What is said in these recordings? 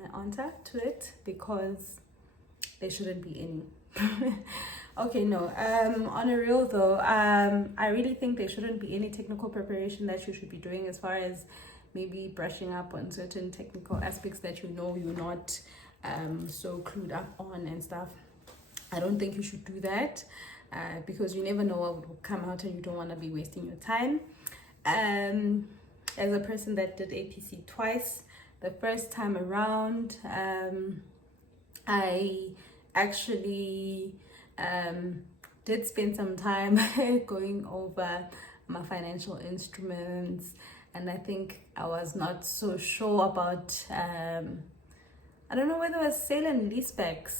my answer to it, because there shouldn't be any. Okay, no, on a real though, I really think there shouldn't be any technical preparation that you should be doing, as far as maybe brushing up on certain technical aspects that you're not so clued up on and stuff. I don't think you should do that, because you never know what will come out, and you don't want to be wasting your time. As a person that did APC twice, the first time around, I actually did spend some time going over my financial instruments, and I think I was not so sure about I don't know whether it was sale and leaseback.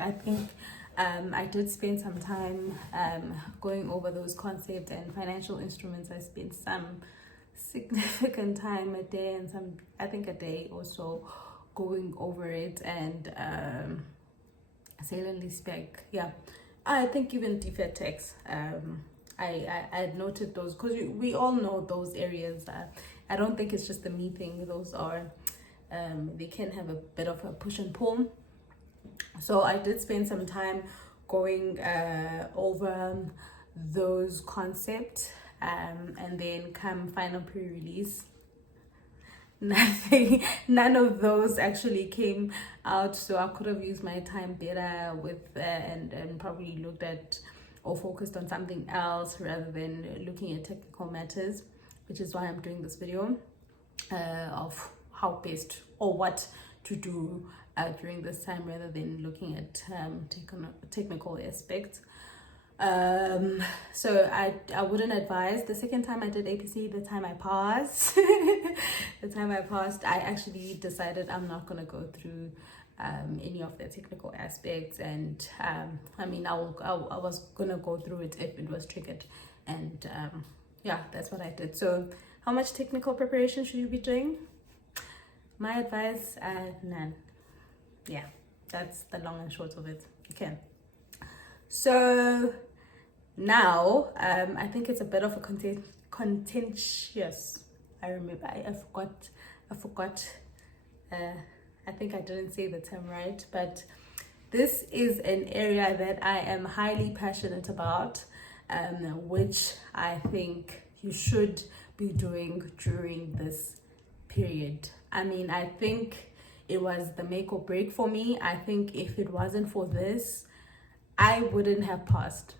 I think I did spend some time going over those concepts and financial instruments. I spent some significant time, a day and some, I think a day or so, going over it. And sale and leaseback, yeah, I think even deferred tax, I noted those, because we all know those areas. I don't think it's just a me thing. Those are they can have a bit of a push and pull. So I did spend some time going over those concepts, and then come final pre-release, none of those actually came out. So I could have used my time better with and probably looked at or focused on something else rather than looking at technical matters, which is why I'm doing this video of how best or what to do during this time, rather than looking at technical aspects. So I wouldn't advise. The second time I did APC, the time I passed, I actually decided I'm not going to go through any of the technical aspects, and I mean, I was gonna go through it if it was triggered, and yeah, that's what I did. So how much technical preparation should you be doing? My advice, none. Yeah, that's the long and short of it. Okay, so now I think it's a bit of a contentious, I forgot I think I didn't say the term right, but this is an area that I am highly passionate about, which I think you should be doing during this period. I mean, I think it was the make or break for me. I think if it wasn't for this, I wouldn't have passed.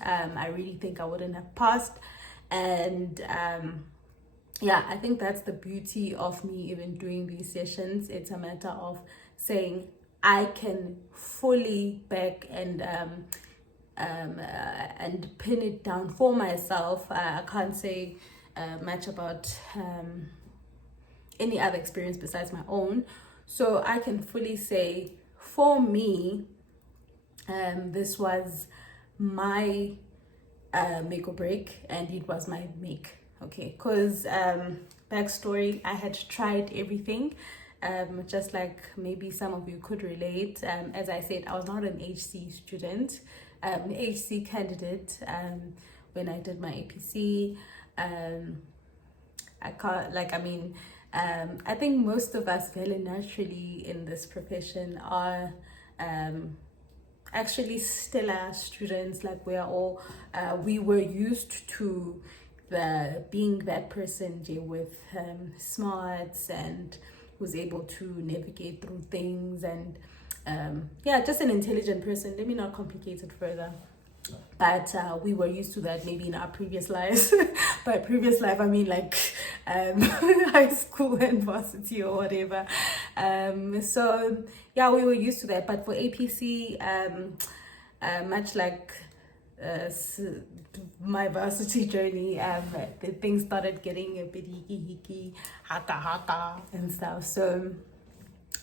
I really think I wouldn't have passed. And yeah, I think that's the beauty of me even doing these sessions. It's a matter of saying I can fully back and pin it down for myself. I can't say much about any other experience besides my own. So I can fully say, for me, this was my make or break, and it was my make. Okay, because backstory, I had tried everything, just like maybe some of you could relate. As I said, I was not an HC student, HC candidate when I did my APC. I think most of us very naturally in this profession are actually stellar students. Like we are all, we were used to being that person with smarts and who's able to navigate through things, and yeah, just an intelligent person. Let me not complicate it further, but we were used to that maybe in our previous lives. By previous life I mean like high school and varsity or whatever. So yeah, we were used to that. But for APC, much like my varsity journey, the things started getting a bit hiki haka and stuff. So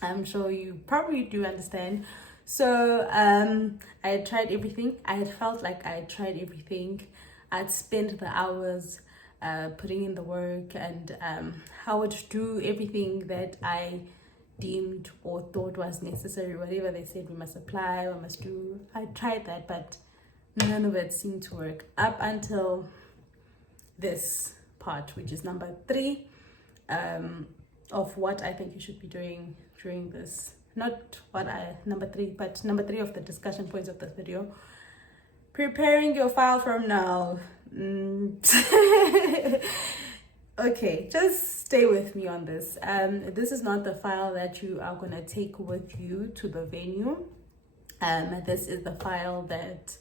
I'm sure you probably do understand. So I had tried everything. I had felt like I had tried everything. I'd spent the hours putting in the work, and I would do everything that I deemed or thought was necessary. Whatever they said we must apply or must do, I tried that, but none of it seemed to work up until this part, which is number 3. of what I think you should be doing during this. Not what number 3, but number 3 of the discussion points of this video. Preparing your file from now. Okay, just stay with me on this. This is not the file that you are going to take with you to the venue. This is the file that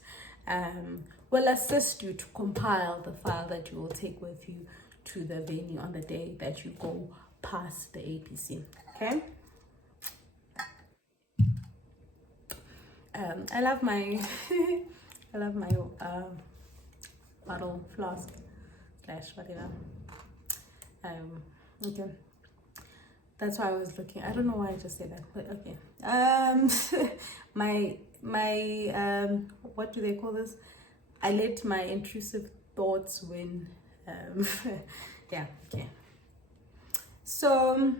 will assist you to compile the file that you will take with you to the venue on the day that you go past the APC. Okay. I love my bottle flask / whatever. Okay, that's why I was looking. I don't know why I just said that, but okay. My what do they call this? I let my intrusive thoughts win. Yeah, okay. So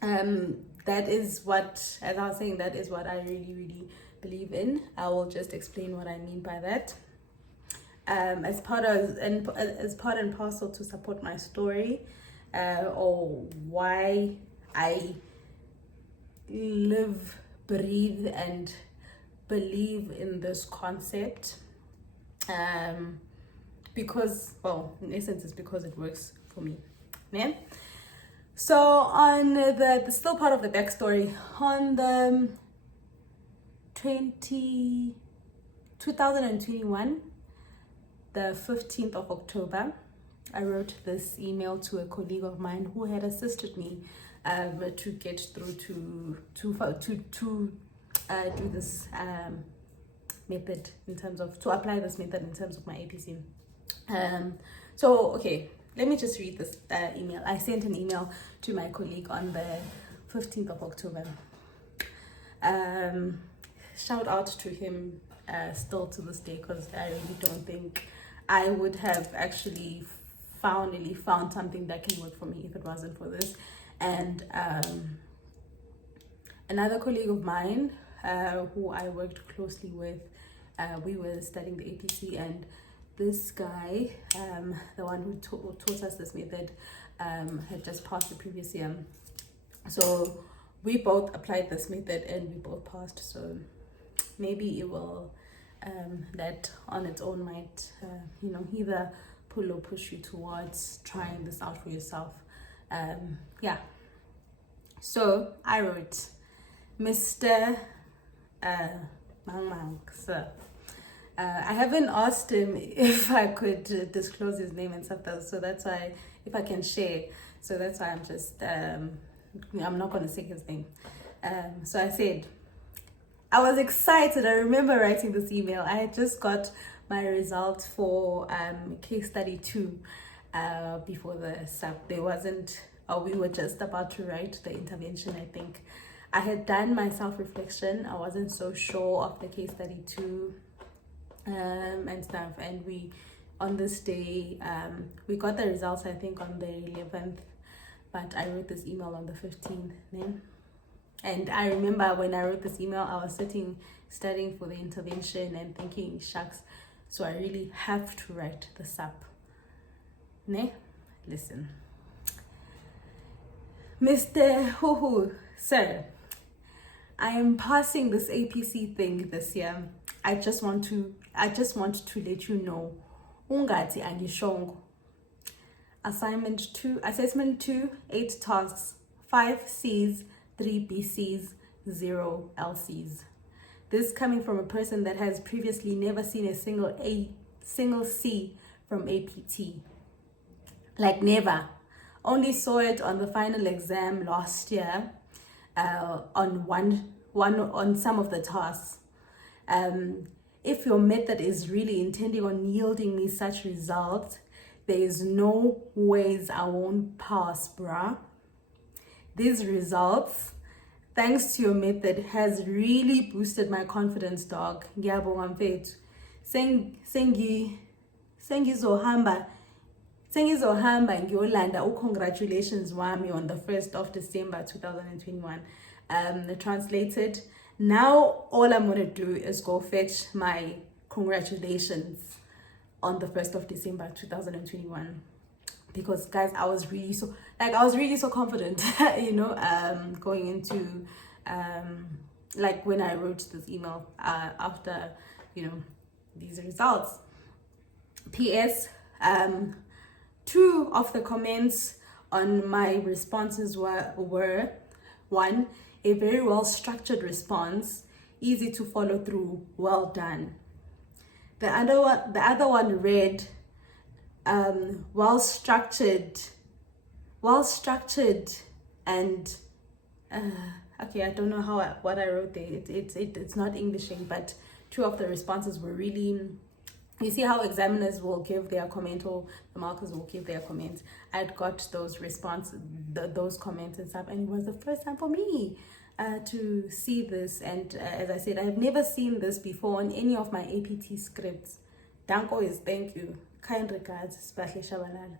that is what, as I was saying, that is what I really believe in. I will just explain what I mean by that. As part and parcel to support my story, or why I live, breathe, and believe in this concept. Because, well, in essence, it's because it works for me. Yeah. So on the still part of the backstory, on the 2021, the 15th of October, I wrote this email to a colleague of mine who had assisted me to get through to do this method, in terms of to apply this method in terms of my APC. So okay, let me just read this email. I sent an email to my colleague on the 15th of October. Shout out to him still to this day, because I really don't think I would have actually found something that can work for me if it wasn't for this. And another colleague of mine who I worked closely with, we were studying the APC, and this guy, the one who taught us this method, had just passed the previous year. So we both applied this method and we both passed. So maybe it will, that on its own might, either pull or push you towards trying this out for yourself. Yeah. So I wrote, Mr. Mang, sir. I haven't asked him if I could disclose his name and stuff, so that's why, if I can share, so that's why I'm just, I'm not going to say his name. So I said, I was excited. I remember writing this email. I had just got my results for case study 2 before the SAP. There wasn't, or we were just about to write the intervention, I think. I had done my self-reflection. I wasn't so sure of the case study 2 and stuff, and we, on this day, we got the results, I think, on the 11th, but I wrote this email on the 15th. And I remember when I wrote this email, I was sitting studying for the intervention and thinking, shucks, so I really have to write this up. Listen, Mr. Sir, I am passing this APC thing this year. I just want to let you know. Ungati angishongo. Assessment 2, 8 tasks, 5 C's, 3 BCs, 0 LCs. This coming from a person that has previously never seen a single C from APT. Like never. Only saw it on the final exam last year, on some of the tasks. If your method is really intending on yielding me such results, there is no ways I won't pass, bruh. These results, thanks to your method, has really boosted my confidence, dog. Ngiyabonga mfethu. Sengizohamba ngiyolanda congratulations wami on the 1st of December 2021. Translated, now all I'm going to do is go fetch my congratulations on the 1st of December 2021. because guys, I was really so confident, going into like when I wrote this email after these results. PS, two of the comments on my responses were one, a very well structured response, easy to follow through, well done. The other one read, well structured and okay, I don't know what I wrote there. It's not Englishing, but two of the responses were really. You see how examiners will give their comment, or the markers will give their comments. I'd got those responses, those comments and stuff, and it was the first time for me to see this. And as I said, I've never seen this before on any of my APT scripts. Danko is thank you. Kind regards, Spahle Shabalala,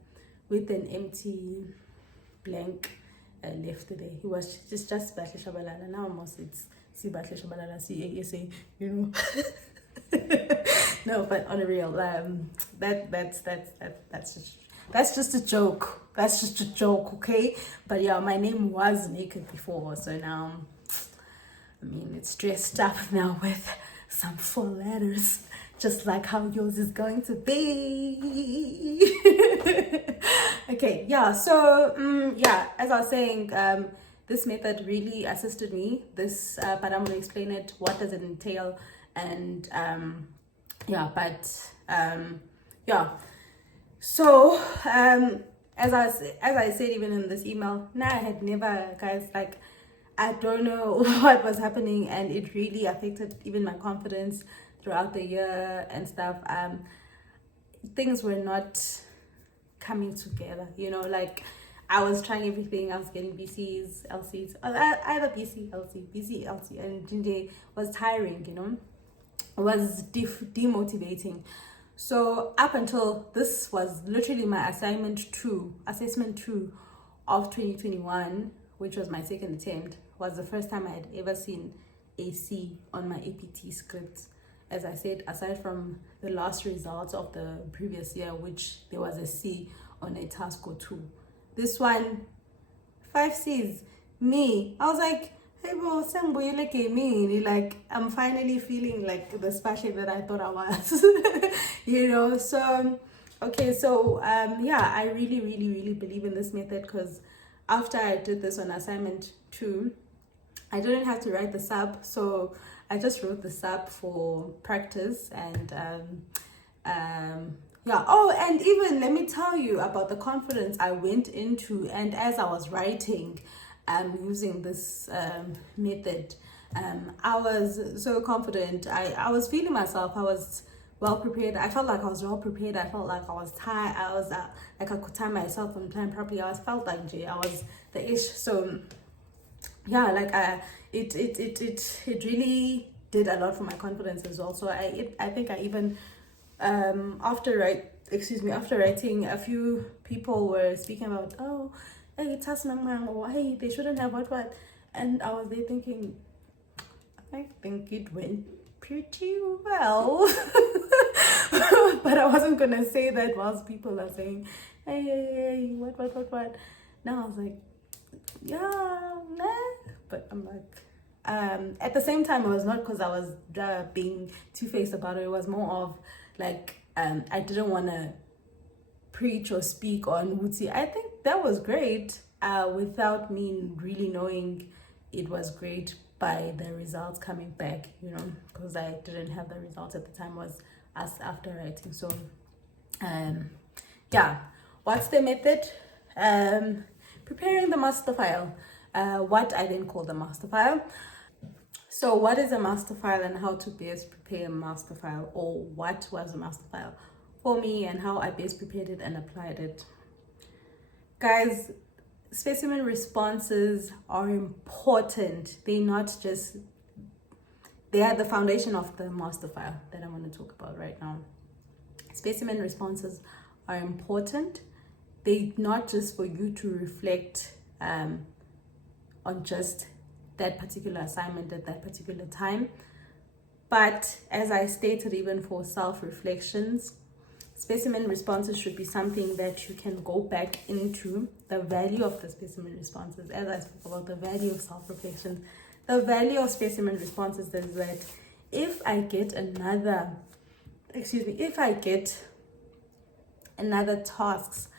with an empty blank left today. He was just Spahle Shabalala. Now almost it's Sibahle Shabalala, CASA, No, but on a real, that's just a joke. That's just a joke, okay? But yeah, my name was naked before, so now, I mean, it's dressed up now with some 4 letters, just like how yours is going to be. Okay, yeah. So, as I was saying, this method really assisted me. But I'm gonna explain it. What does it entail? And so as I said even in this email, I had never, guys, like, I don't know what was happening, and it really affected even my confidence throughout the year and stuff. Things were not coming together, like I was trying everything. I was getting BCs, LCs, either BC, LC, and Jinje was tiring, was demotivating. So up until this was literally my assessment 2 of 2021, which was my second attempt, was the first time I had ever seen a C on my APT script. As I said, aside from the last results of the previous year, which there was a C on a task or 2. This one, 5 C's. Me, I was like, hey bro, like I'm finally feeling like the special that I thought I was. So okay, so I really believe in this method, because after I did this on assignment 2, I didn't have to write the sub, so I just wrote the sub for practice. And oh, and even let me tell you about the confidence I went into, and as I was writing using this method, I was so confident. I was feeling myself. I was well prepared. I felt like I was well prepared. I felt like I was tired. I was like I could time myself and plan properly. I felt like I was the ish. So yeah, like it really did a lot for my confidence as well. So I think I even after writing, a few people were speaking about, oh, hey, it's us, or hey, they shouldn't have what, and I was there thinking, I think it went pretty well. But I wasn't gonna say that whilst people are saying, hey, what. Now I was like, yeah, nah. But I'm like, at the same time, it was not because I was being two-faced about it. It was more of like, I didn't want to preach or speak on Woodsy. I think that was great, without me really knowing it was great by the results coming back, because I didn't have the results at the time. Was us after writing. So what's the method? Preparing the master file, what I then call the master file. So what is a master file, and how to best prepare a master file, or what was a master file for me and how I best prepared it and applied it? Guys, specimen responses are important. They are the foundation of the master file that I'm going to talk about right now. Specimen responses are important. They're not just for you to reflect on just that particular assignment at that particular time, but as I stated, even for self-reflections, specimen responses should be something that you can go back into the value of the specimen responses. As I spoke about the value of self-reflection, the value of specimen responses is that if I get another task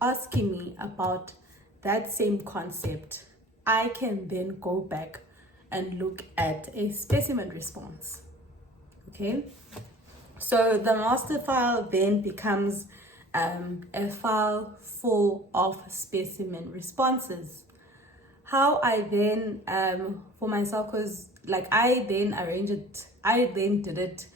asking me about that same concept, I can then go back and look at a specimen response. Okay, so the master file then becomes a file full of specimen responses. How I then for myself, because like I then did it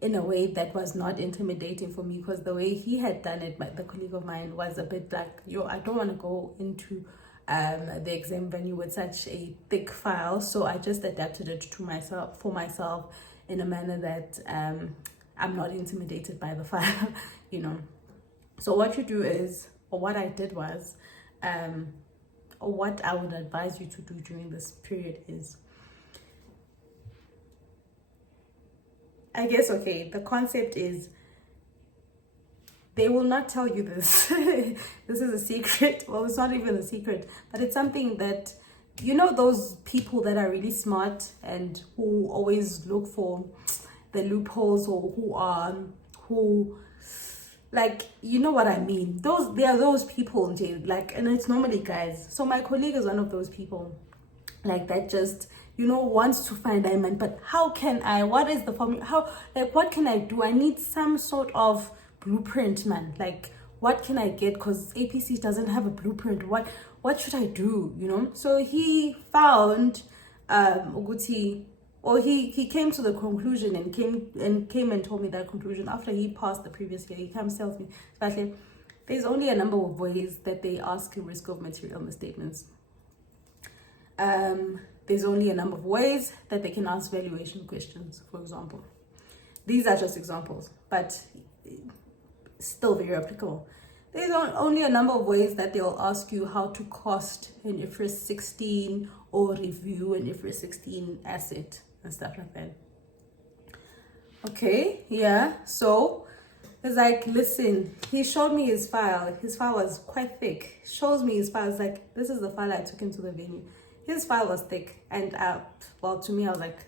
in a way that was not intimidating for me, because the way he had done it, the colleague of mine, was a bit like, I don't want to go into the exam venue with such a thick file, so I just adapted it for myself in a manner that I'm not intimidated by the file, So what you do is, or what I did was, or what I would advise you to do during this period is, I guess, okay, the concept is, they will not tell you this. This is a secret. Well, it's not even a secret, but it's something that, those people that are really smart and who always look for the loopholes, or who like, you know what I mean? They are those people, like, and it's normally guys. So my colleague is one of those people, like, that just, wants to find diamond, but how can I? What is the formula? What can I do? I need some sort of blueprint, man. Like, what can I get? Because APC doesn't have a blueprint. What should I do? So he found Uguti, or he came to the conclusion and came and told me that conclusion after he passed the previous year. He comes tells me, especially, there's only a number of ways that they ask risk of material misstatements. There's only a number of ways that they can ask valuation questions, for example. These are just examples, but still very applicable. There's only a number of ways that they'll ask you how to cost an IFRS 16 or review an IFRS 16 asset and stuff like that. Okay, yeah, so it's like, listen, he showed me his file. His file was quite thick. Shows me his file. It's like, this is the file I took into the venue. His file was thick, and to me, I was like,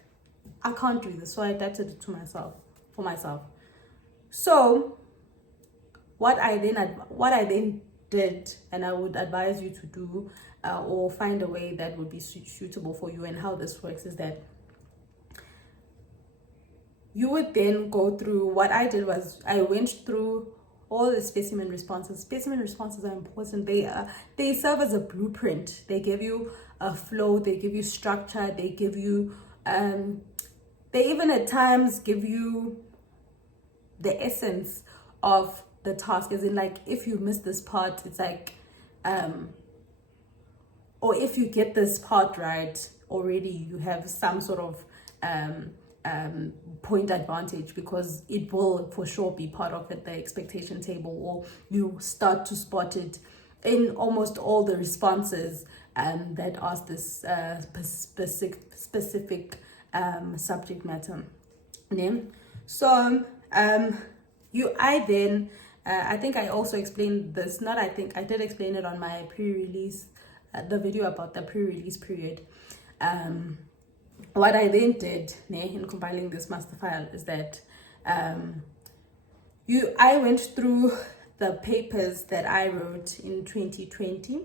I can't do this. So I adapted it for myself. So what I then did, and I would advise you to do, or find a way that would be suitable for you, and how this works is that you would then go through. What I did was, I went through all the specimen responses. Specimen responses are important. They serve as a blueprint. They give you a flow, they give you structure, they give you they even at times give you the essence of the task, as in, like, if you miss this part, it's like or if you get this part right already, you have some sort of point advantage, because it will for sure be part of the expectation table, or you start to spot it in almost all the responses that ask this specific subject matter. So I think I also explained this, I did explain it on my pre-release, the video about the pre-release period. What I then did in compiling this master file is that I went through the papers that I wrote in 2020,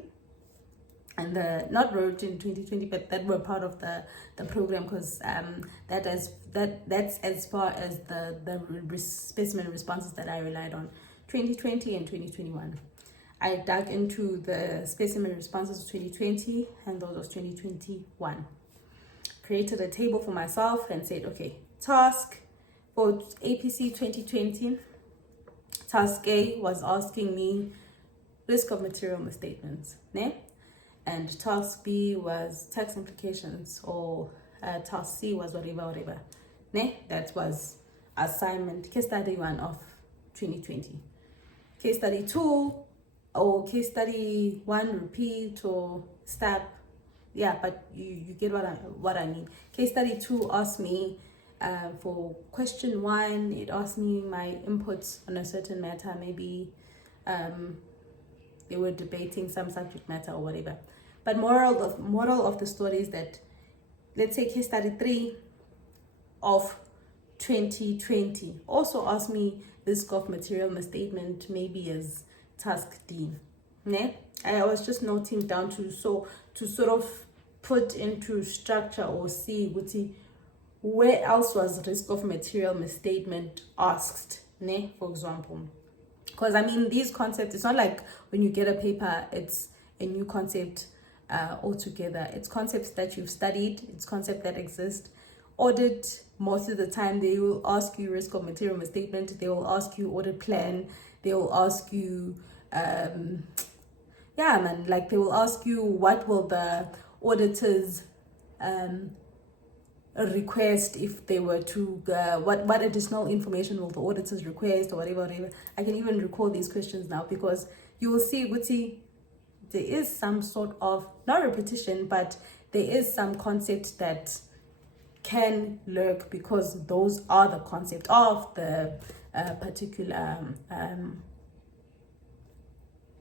and not wrote in 2020, but that were part of the program, because that's as far as the specimen responses that I relied on, 2020 and 2021. I dug into the specimen responses of 2020 and those of 2021. Created a table for myself and said, okay, task for APC 2020, task A was asking me risk of material misstatements, and task B was tax implications, or task C was whatever, that was assignment, case study 1 of 2020. Case study 2, or case study 1 repeat, or step, yeah, but you get what I mean. Case study 2 asked me For question 1, it asked me my inputs on a certain matter. Maybe they were debating some subject matter or whatever. But moral of the story is that, let's say case study 3 of 2020 also asked me risk of material misstatement, maybe as task D. Ne? I was just noting down to sort of put into structure or see where else was risk of material misstatement asked, ne? For example. Because I mean, these concepts, it's not like when you get a paper, it's a new concept altogether. It's concepts that you've studied, it's concepts that exist. Audit, most of the time, they will ask you risk of material misstatement, they will ask you audit plan, they will ask you, they will ask you what will the auditors request if they were to what additional information will the auditors request, or whatever. I can even recall these questions now, because you will see there is some sort of, not repetition, but there is some concept that can lurk, because those are the concept of the particular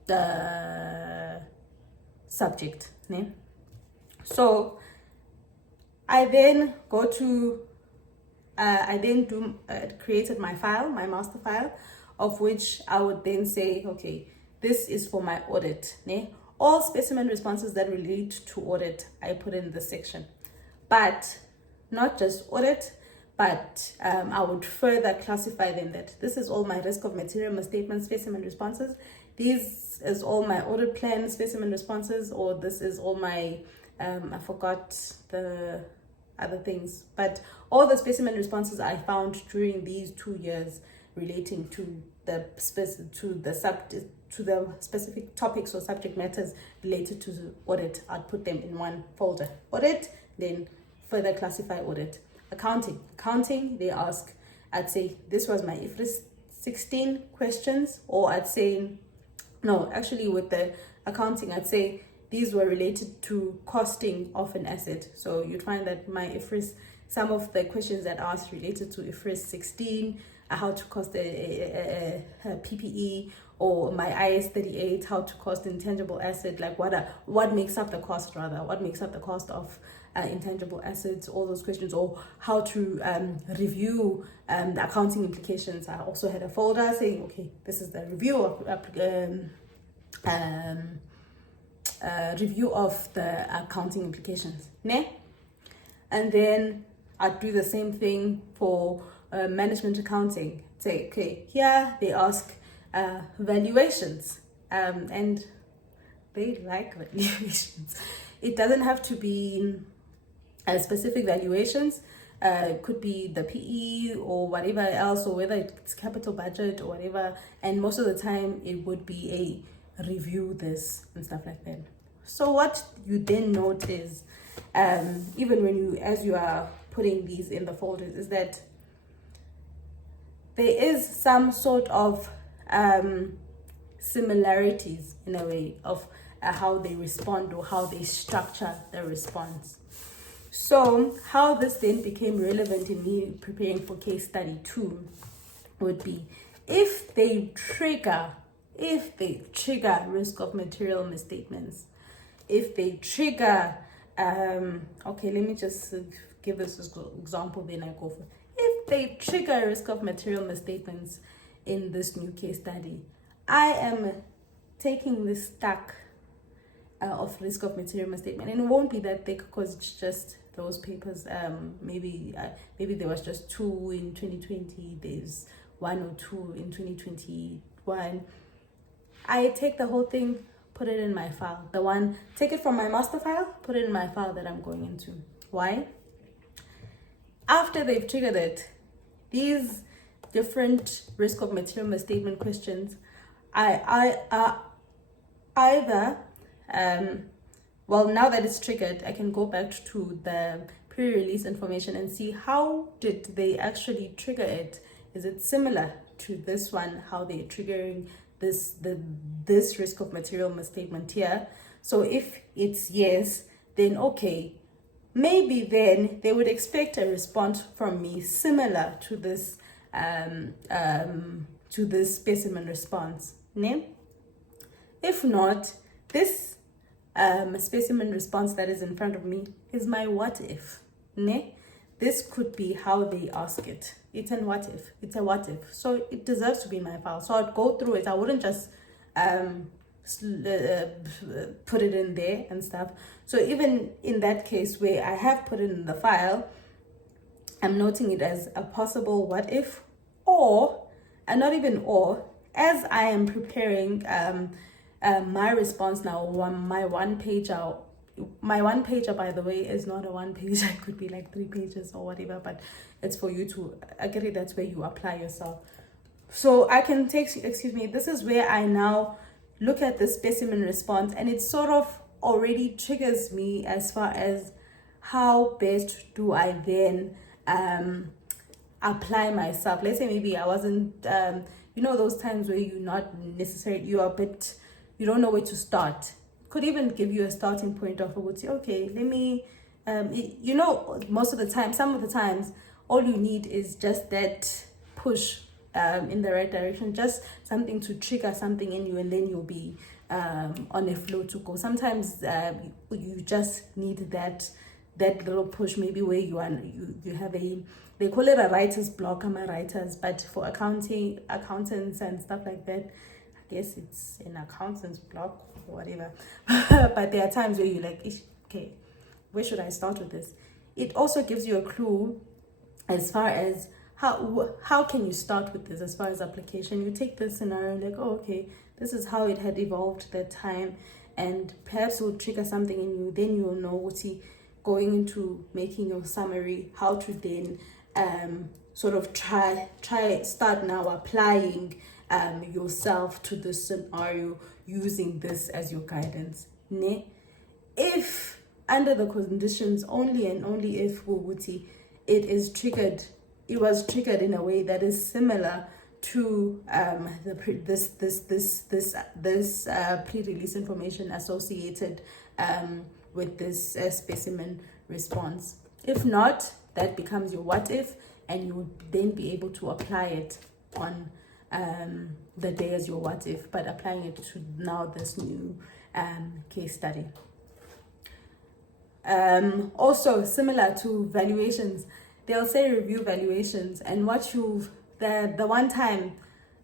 the subject, ne? So I then go to created my file, my master file, of which I would then say, okay, this is for my audit, ne? All specimen responses that relate to audit, I put in this section. But not just audit, but I would further classify them that this is all my risk of material misstatement specimen responses, this is all my audit plan specimen responses, or this is all my, I forgot the other things, but all the specimen responses I found during these 2 years relating to the specific topics or subject matters related to the audit, I'd put them in one folder. Audit, then further classify audit. Accounting, they ask, I'd say this was my IFRS 16 questions, or I'd say, no, actually with the accounting, I'd say these were related to costing of an asset. So you'd find that my IFRS, some of the questions that are asked related to IFRS 16, how to cost a PPE, or my IS 38, how to cost intangible asset, like what makes up the cost of intangible assets, all those questions, or how to review the accounting implications. I also had a folder saying, okay, this is the review of the accounting implications, ne? And then I'd do the same thing for management accounting. Say, okay, here they ask valuations, and they like valuations. It doesn't have to be specific valuations. It could be the PE or whatever else, or whether it's capital budget or whatever, and most of the time it would be a review this and stuff like that. So what you then note is, even as you are putting these in the folders, is that there is some sort of similarities in a way of how they respond or how they structure the response. So how this then became relevant in me preparing for case study 2 would be, if they trigger risk of material misstatements, if they trigger, okay, let me just give this example, then I go for, if they trigger risk of material misstatements in this new case study, I am taking this stack of risk of material misstatement, and it won't be that thick because it's just those papers. Maybe there was just 2 in 2020, there's 1 or 2 in 2021. I take the whole thing, put it in my file. Take it from my master file, put it in my file that I'm going into. Why? After they've triggered it, these different risk of material misstatement questions, I either, now that it's triggered, I can go back to the pre-release information and see how did they actually trigger it. Is it similar to this one, how they're triggering this risk of material misstatement here? So if it's yes, then okay, maybe then they would expect a response from me similar to this specimen response. Ne? If not, this specimen response that is in front of me is my what if. Ne? This could be how they ask it. It's an what if. It's a what if. So it deserves to be in my file. So I'd go through it. I wouldn't just put it in there and stuff. So even in that case where I have put it in the file, I'm noting it as a possible what if, or, and not even or, as I am preparing my response now, my one pager, by the way, is not a one page. It could be like 3 pages or whatever, but it's for you to, I get it, that's where you apply yourself. So I can take, this is where I now look at the specimen response, and it sort of already triggers me as far as how best do I then apply myself. Let's say maybe I wasn't, those times where you're not necessarily, you don't know where to start. Could even give you a starting point of, would say, okay, let me, most of the time, some of the times, all you need is just that push in the right direction, just something to trigger something in you, and then you'll be on a flow to go. Sometimes you just need that little push, maybe where you have they call it a writer's block. I'm a writer's, but for accountants and stuff like that, I guess it's an accountant's block or whatever. But there are times where you're like, okay, where should I start with this? It also gives you a clue as far as how can you start with this as far as application. You take this scenario like, oh, okay, this is how it had evolved that time, and perhaps it will trigger something in you. Then you'll know what going into making your summary, how to then sort of start now applying yourself to this scenario using this as your guidance. Ne? If under the conditions only and only if it was triggered in a way that is similar to this pre-release information associated with this specimen response. If not, that becomes your what if, and you would then be able to apply it on the day as your what if, but applying it to now this new case study. Also similar to valuations, they'll say review valuations, and what the one time,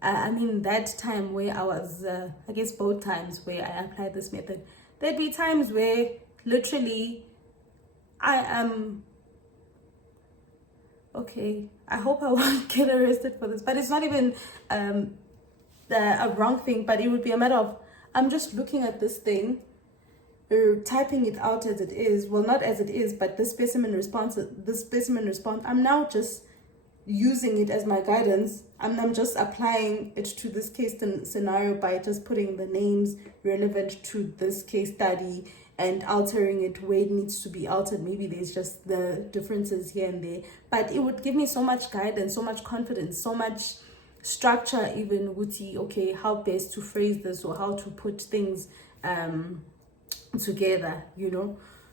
that time where I was, I guess both times where I applied this method, there'd be times where literally I am, okay, I hope I won't get arrested for this, but it's not even a wrong thing, but it would be a matter of, I'm just looking at this thing, typing it out as it is, well, not as it is, but the specimen response, I'm now just using it as my guidance, and I'm just applying it to this case scenario by just putting the names relevant to this case study and altering it where it needs to be altered. Maybe there's just the differences here and there, but it would give me so much guidance, so much confidence, so much structure, even Wuti, okay, how best to phrase this or how to put things together,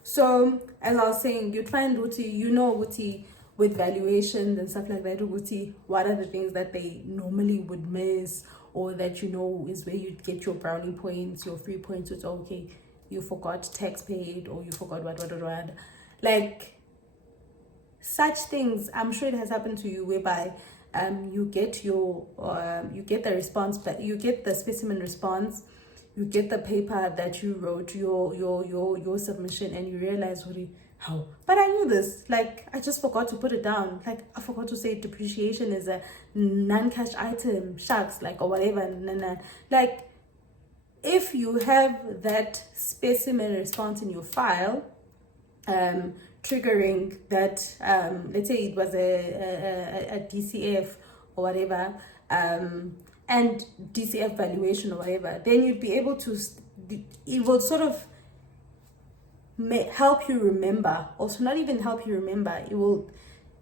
So as I was saying, you'd find Wuti, with valuations and stuff like that, Wuti, what are the things that they normally would miss, or that is where you get your brownie points, your free points. It's okay, you forgot tax paid, or you forgot what. Like such things, I'm sure it has happened to you, whereby you get the response, but you get the specimen response, you get the paper that you wrote, your submission, and you realize how, but I knew this, like I just forgot to put it down, like I forgot to say depreciation is a non-cash item, shucks, like, or whatever. Like if you have that specimen response in your file, triggering that, let's say it was a DCF or whatever, and DCF valuation or whatever, then you'd be able to, it will sort of help you remember. Also, not even help you remember, it will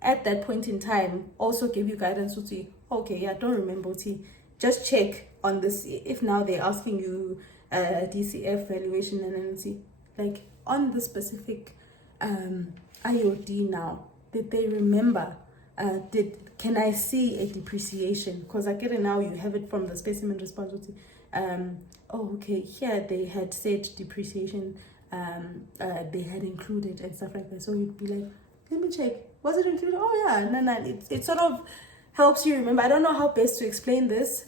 at that point in time also give you guidance to see, okay, yeah, don't remember, just check on this. If now they're asking you DCF valuation, and then see, like on the specific IOD now? Did they remember? Can I see a depreciation? Because I get it now, you have it from the specimen responsibility. Oh, okay, here they had said depreciation, they had included and stuff like that. So you'd be like, let me check, was it included? Oh yeah, no, it sort of helps you remember. I don't know how best to explain this,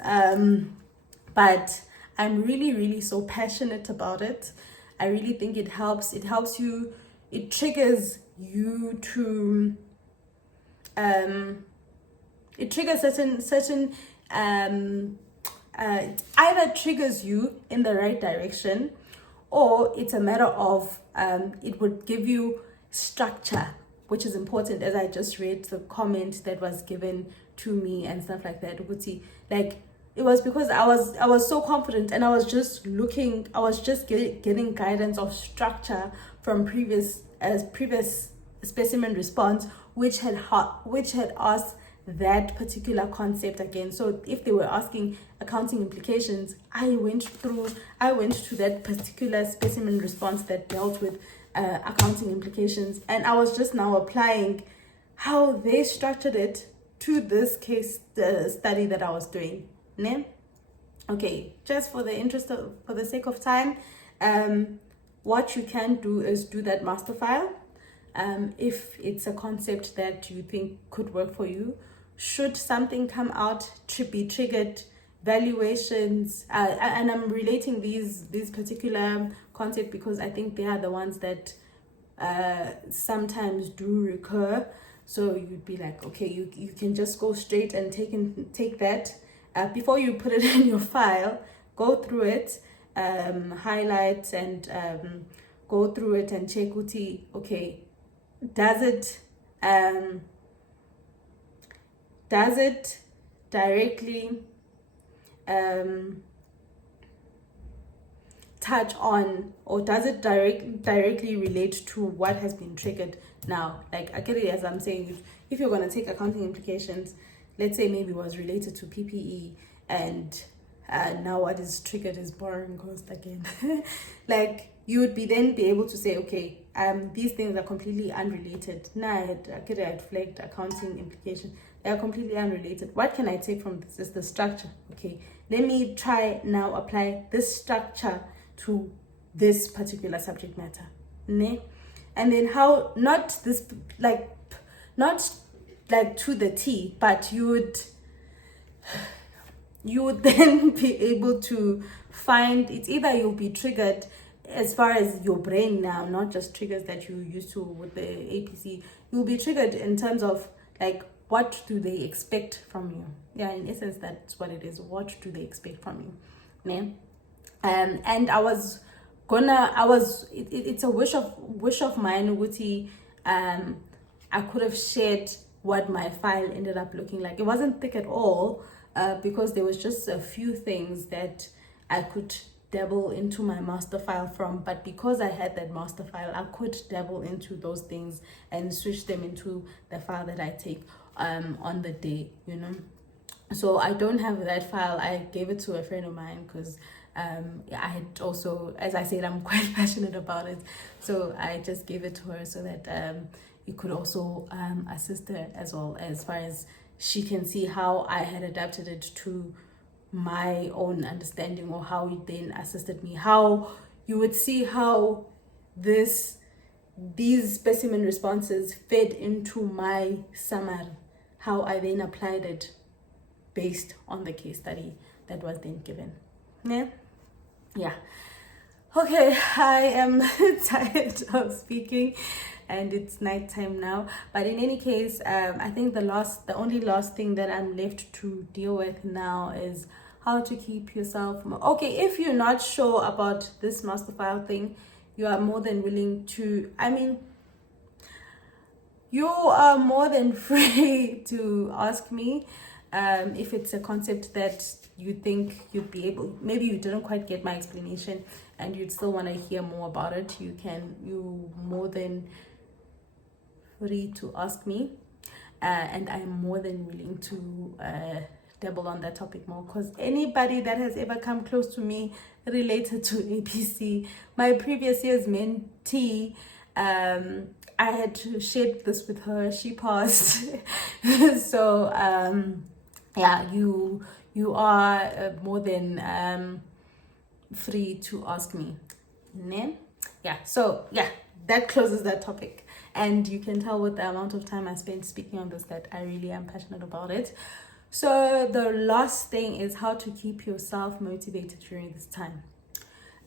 but I'm really so passionate about it. I really think it helps you, it triggers you to it triggers certain it either triggers you in the right direction, or it's a matter of it would give you structure, which is important. As I just read the comment that was given to me and stuff like that, like it was because I was so confident, and I was just getting guidance of structure from previous specimen response, which had asked that particular concept again. So if they were asking accounting implications, I went to that particular specimen response that dealt with accounting implications, and I was just now applying how they structured it to this case study that I was doing. Ne? Okay, just for the sake of time, what you can do is do that Masterfile. If it's a concept that you think could work for you, should something come out to be triggered, valuations, and I'm relating these particular concepts because I think they are the ones that sometimes do recur. So you'd be like, okay, you can just go straight and take that before you put it in your file. Go through it, highlight and go through it and check okay, does it directly touch on, or does it directly relate to what has been triggered now? Like, I get it, as I'm saying, if you're going to take accounting implications, let's say maybe it was related to PPE, and now what is triggered is borrowing cost again. Like, you would be able to say, okay, these things are completely unrelated. Now I had flagged accounting implication. They are completely unrelated. What can I take from this? Is the structure. Okay, let me try now apply this structure to this particular subject matter. Ne? And then how, not like to the T, but you would then be able to find, it's either you'll be triggered as far as your brain now, not just triggers that you used to with the APC. You'll be triggered in terms of like, what do they expect from you? Yeah, in essence, that's what it is. What do they expect from you? Yeah? And it's a wish of mine, Uguti. I could have shared what my file ended up looking like. It wasn't thick at all, because there was just a few things that I could dabble into my master file from, but because I had that master file, I could dabble into those things and switch them into the file that I take on the day, you know. So I don't have that file. I gave it to a friend of mine because I had also, as I said, I'm quite passionate about it, so I just gave it to her so that it could also assist her as well, as far as she can see how I had adapted it to my own understanding, or how it then assisted me, how you would see how these specimen responses fed into my summary, how I then applied it based on the case study that was then given. Yeah. Okay, I am tired of speaking and it's nighttime now, but in any case, I think the only last thing that I'm left to deal with now is how to keep yourself. Okay, if you're not sure about this Masterfile thing, you are more than willing to, you are more than free to ask me if it's a concept that you think you'd be able, maybe you didn't quite get my explanation and you'd still want to hear more about it. You more than free to ask me, and I'm more than willing to dabble on that topic more, because anybody that has ever come close to me related to APC, my previous year's mentee, I had shared this with her. She passed. So yeah, you are more than free to ask me. Ne? Yeah, so yeah, that closes that topic. And you can tell with the amount of time I spent speaking on this that I really am passionate about it. So the last thing is how to keep yourself motivated during this time.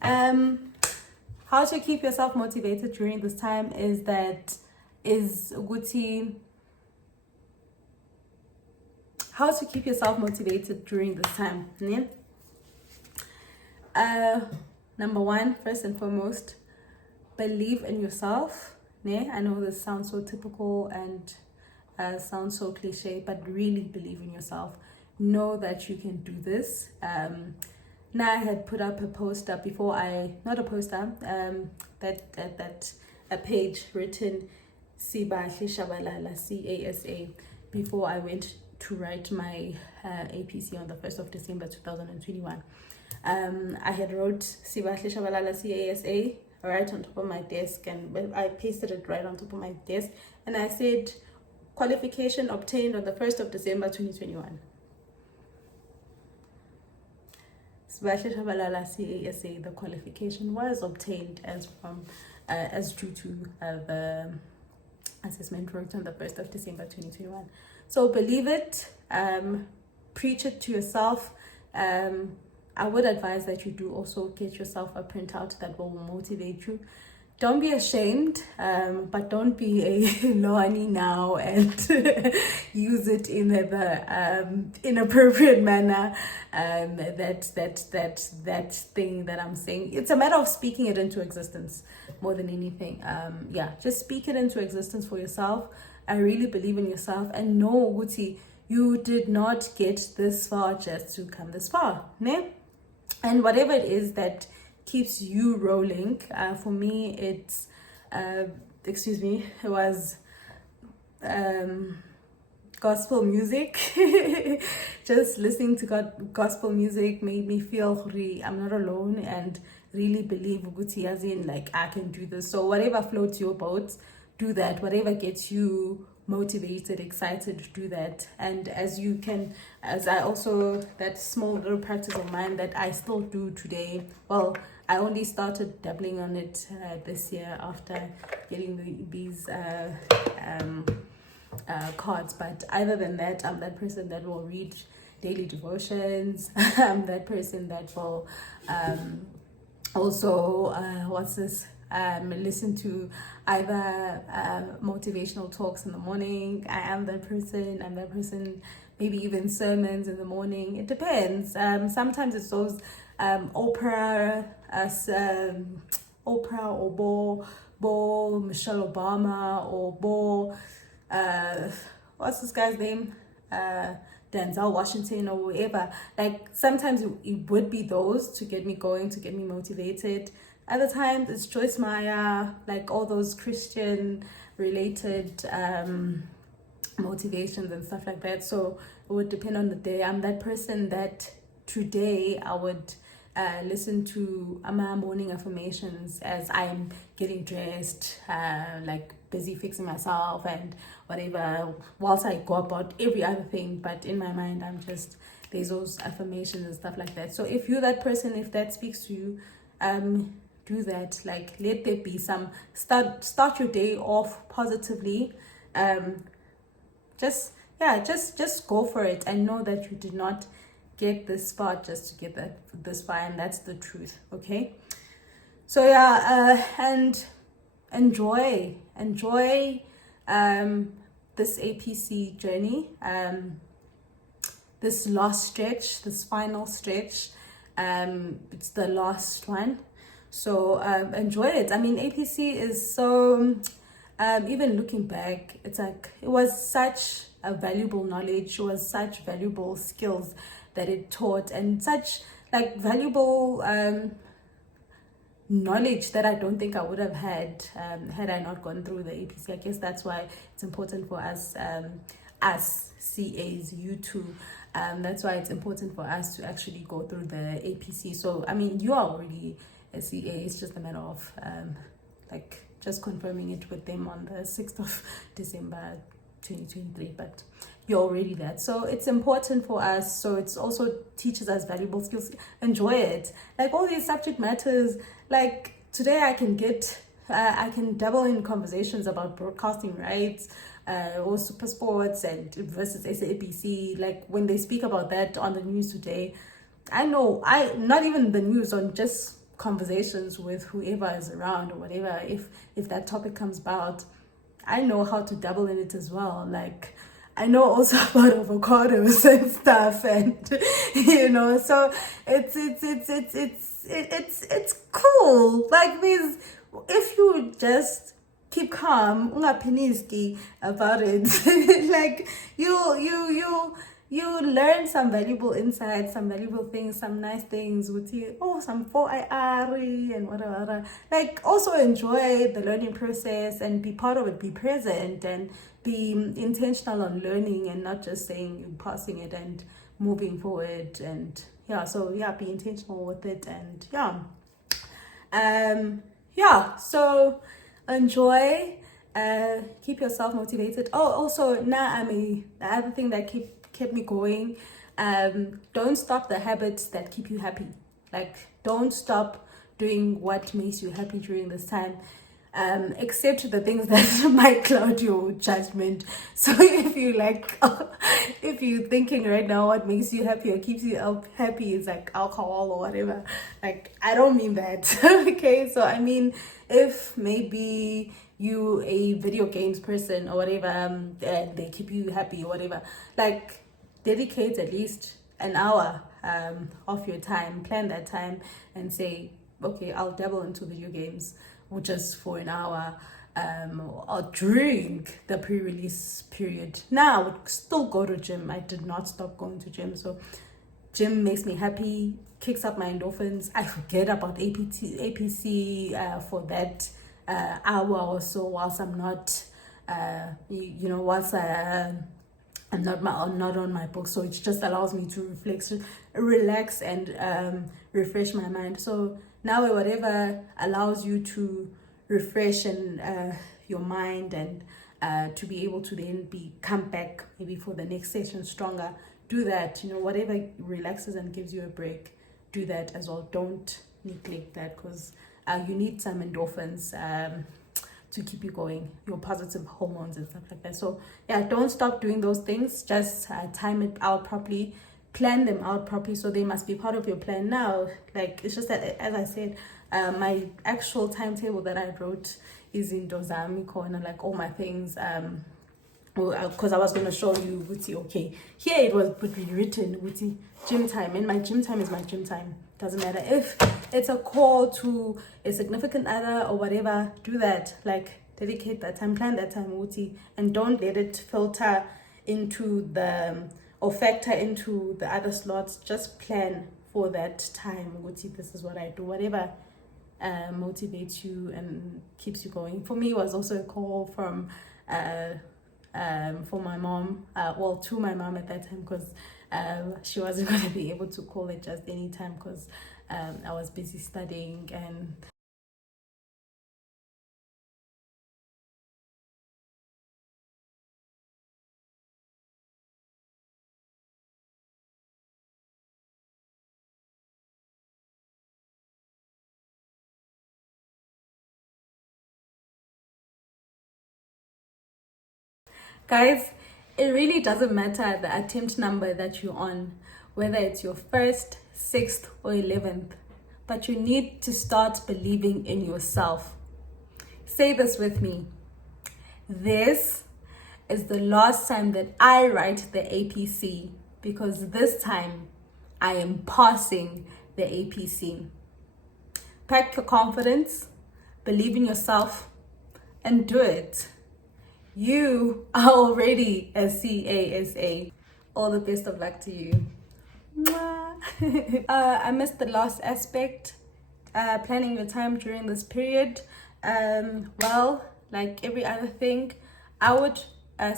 How to keep yourself motivated during this time is Guti. How to keep yourself motivated during this time. Ne? Number one, first and foremost, believe in yourself. Ne? I know this sounds so typical and sounds so cliche, but really believe in yourself. Know that you can do this. Now I had put up a poster before not a poster, a page written Sibahle Shabalala CASA before I went to write my APC on the 1st of December 2021. I had wrote Sibahle Shabalala CASA right on top of my desk, and I pasted it right on top of my desk, and I said qualification obtained on the 1st of December 2021. Sibahle Shabalala CASA, the qualification was obtained as due to the assessment wrote on the 1st of December 2021. So believe it, preach it to yourself. I would advise that you do also get yourself a printout that will motivate you. Don't be ashamed, but don't be a Loani now and use it in the inappropriate manner. That thing that I'm saying, it's a matter of speaking it into existence more than anything. Yeah, just speak it into existence for yourself. I really believe in yourself, and know, Guti, you did not get this far just to come this far, ne? And whatever it is that keeps you rolling, for me it's it was gospel music. Just listening to gospel music made me feel I'm not alone, and really believe Guti, as in, like, I can do this. So whatever floats your boat, do that. Whatever gets you motivated, excited, do that. And as I also, that small little practice of mine that I still do today, well, I only started dabbling on it this year after getting these cards, but other than that, I'm that person that will read daily devotions. I'm that person that will also listen to either motivational talks in the morning. I'm that person, maybe even sermons in the morning. It depends. Sometimes it's those Oprah or Bo Michelle Obama, or Bo what's this guy's name, Denzel Washington, or whatever. Like, sometimes it would be those to get me going, to get me motivated. Other times it's Joyce Meyer, like all those Christian related motivations and stuff like that. So it would depend on the day. I'm that person that today I would listen to my morning affirmations as I'm getting dressed, like busy fixing myself and whatever, whilst I go about every other thing. But in my mind, there's those affirmations and stuff like that. So if you're that person, if that speaks to you, do that. Like, let there be some start your day off positively. Just go for it, and know that you did not get this far just to get this far, and that's the truth. Okay, so yeah, and enjoy this APC journey, this last stretch, this final stretch. It's the last one. So enjoy it. I mean, APC is so, even looking back, it's like, it was such a valuable knowledge, it was such valuable skills that it taught, and such like valuable knowledge that I don't think I would have had had I not gone through the APC. I guess that's why it's important for us, us CAs, you too. That's why it's important for us to actually go through the APC. So I mean, you are already a CA. It's just a matter of like just confirming it with them on the 6th of December 2023, but you're already there. So it's important for us. So it's also teaches us valuable skills. Enjoy it. Like all these subject matters, like today I can dabble in conversations about broadcasting rights, or super sports and versus SAPC. Like when they speak about that on the news today, not even the news, on just conversations with whoever is around or whatever, if that topic comes about, I know how to dabble in it as well. Like I know also about avocados and stuff, and so it's cool. Like this, if you just keep calm, ungapiniski about it, like you learn some valuable insights, some valuable things, some nice things with you. Some 4IR and whatever. Like also enjoy the learning process and be part of it, be present and be intentional on learning and not just saying you're passing it and moving forward. And be intentional with it. And so enjoy, keep yourself motivated. Also now the other thing that kept me going, don't stop the habits that keep you happy. Like don't stop doing what makes you happy during this time, except the things that might cloud your judgment. So if you're thinking right now what makes you happy or keeps you happy is like alcohol or whatever, like I don't mean that. Okay, so I mean if maybe you a video games person or whatever, they keep you happy or whatever, like dedicate at least an hour of your time, plan that time and say, okay, I'll dabble into video games, which is for an hour, or during the pre-release period. Now I would still go to gym. I did not stop going to gym. So gym makes me happy, kicks up my endorphins. I forget about APC for that hour or so whilst I'm not, I'm not on my book. So it just allows me to relax and refresh my mind. So now whatever allows you to refresh and your mind and to be able to then come back maybe for the next session stronger, do that. Whatever relaxes and gives you a break, do that as well. Don't neglect that, because you need some endorphins to keep you going, your positive hormones and stuff like that. So don't stop doing those things. Just time it out properly, plan them out properly, so they must be part of your plan now. Like it's just that, as I said, my actual timetable that I wrote is in Dozami corner, like all my things, because I was going to show you Wuti. Okay, here it would be written Wuti gym time, and my gym time is my gym time. Doesn't matter if it's a call to a significant other or whatever, do that. Like dedicate that time, plan that time, Wuti, and don't let it filter into or factor into the other slots. Just plan for that time, Wuti. This is what I do. Whatever motivates you and keeps you going. For me, it was also a call from for my mom, to my mom at that time, because she wasn't going to be able to call it just any time, because I was busy studying. And guys, it really doesn't matter the attempt number that you're on, whether it's your 1st, 6th or 11th, but you need to start believing in yourself. Say this with me. This is the last time that I write the APC, because this time I am passing the APC. Pack your confidence, believe in yourself, and do it. You are already a CASA. All the best of luck to you. I missed the last aspect, planning your time during this period. Well, like every other thing, I would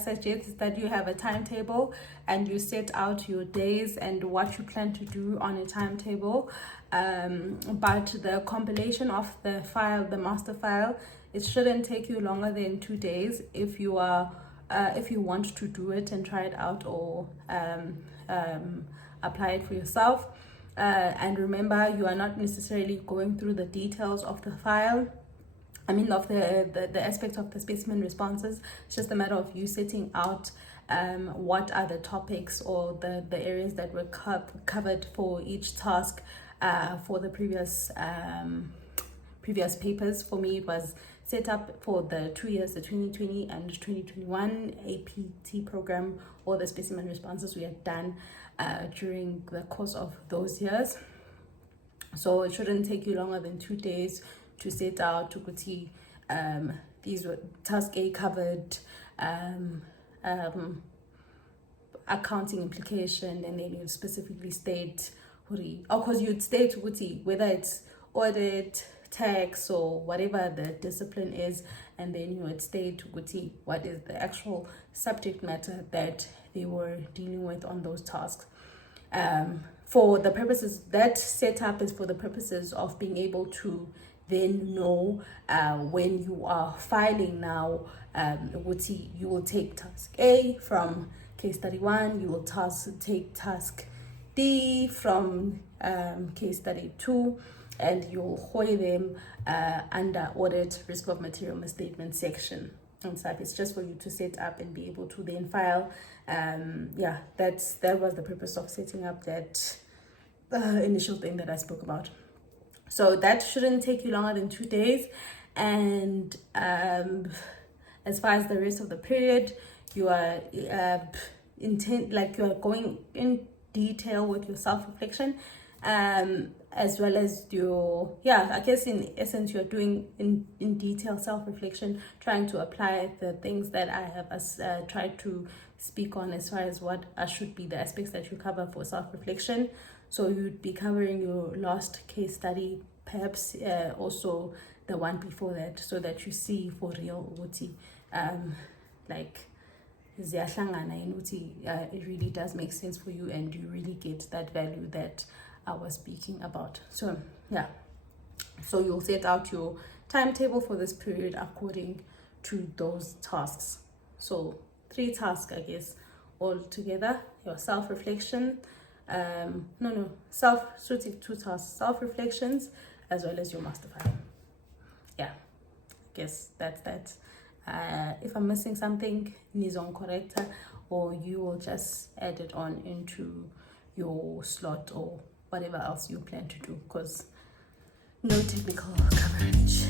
suggest that you have a timetable and you set out your days and what you plan to do on a timetable. But the compilation of the file, the master file, It shouldn't take you longer than 2 days if you are if you want to do it and try it out, or apply it for yourself. And remember, you are not necessarily going through the details of the file, of the aspect of the specimen responses. It's just a matter of you setting out what are the topics or the areas that were covered for each task for the previous papers. For me, it was set up for the 2 years, the 2020 and 2021 APT program. All the specimen responses we had done during the course of those years. So it shouldn't take you longer than 2 days to set out to see these were task A covered accounting implication, and then you specifically state because you'd state whether it's audit, tax, or whatever the discipline is, and then you would state what is the actual subject matter that they were dealing with on those tasks. For the purposes, that setup is for the purposes of being able to then know when you are filing now, you will take task A from case study 1, you will take task D from case study 2, and you'll hold them under audit risk of material misstatement section and stuff. It's just for you to set up and be able to then file. That was the purpose of setting up that initial thing that I spoke about. So that shouldn't take you longer than 2 days. And as far as the rest of the period, you are you are going in detail with your self-reflection, as well as your, I guess in essence, you're doing in detail self-reflection, trying to apply the things that I have tried to speak on as far as what should be the aspects that you cover for self-reflection. So you'd be covering your last case study, perhaps also the one before that, so that you see for real it really does make sense for you, and you really get that value that I was speaking about. So so you'll set out your timetable for this period according to those tasks. So 3 tasks, I guess, all together: your self-reflection, 2 tasks, self-reflections, as well as your Masterfile. I guess that's that. If I'm missing something, Nizon corrector, or you will just add it on into your slot or whatever else you plan to do, because no technical coverage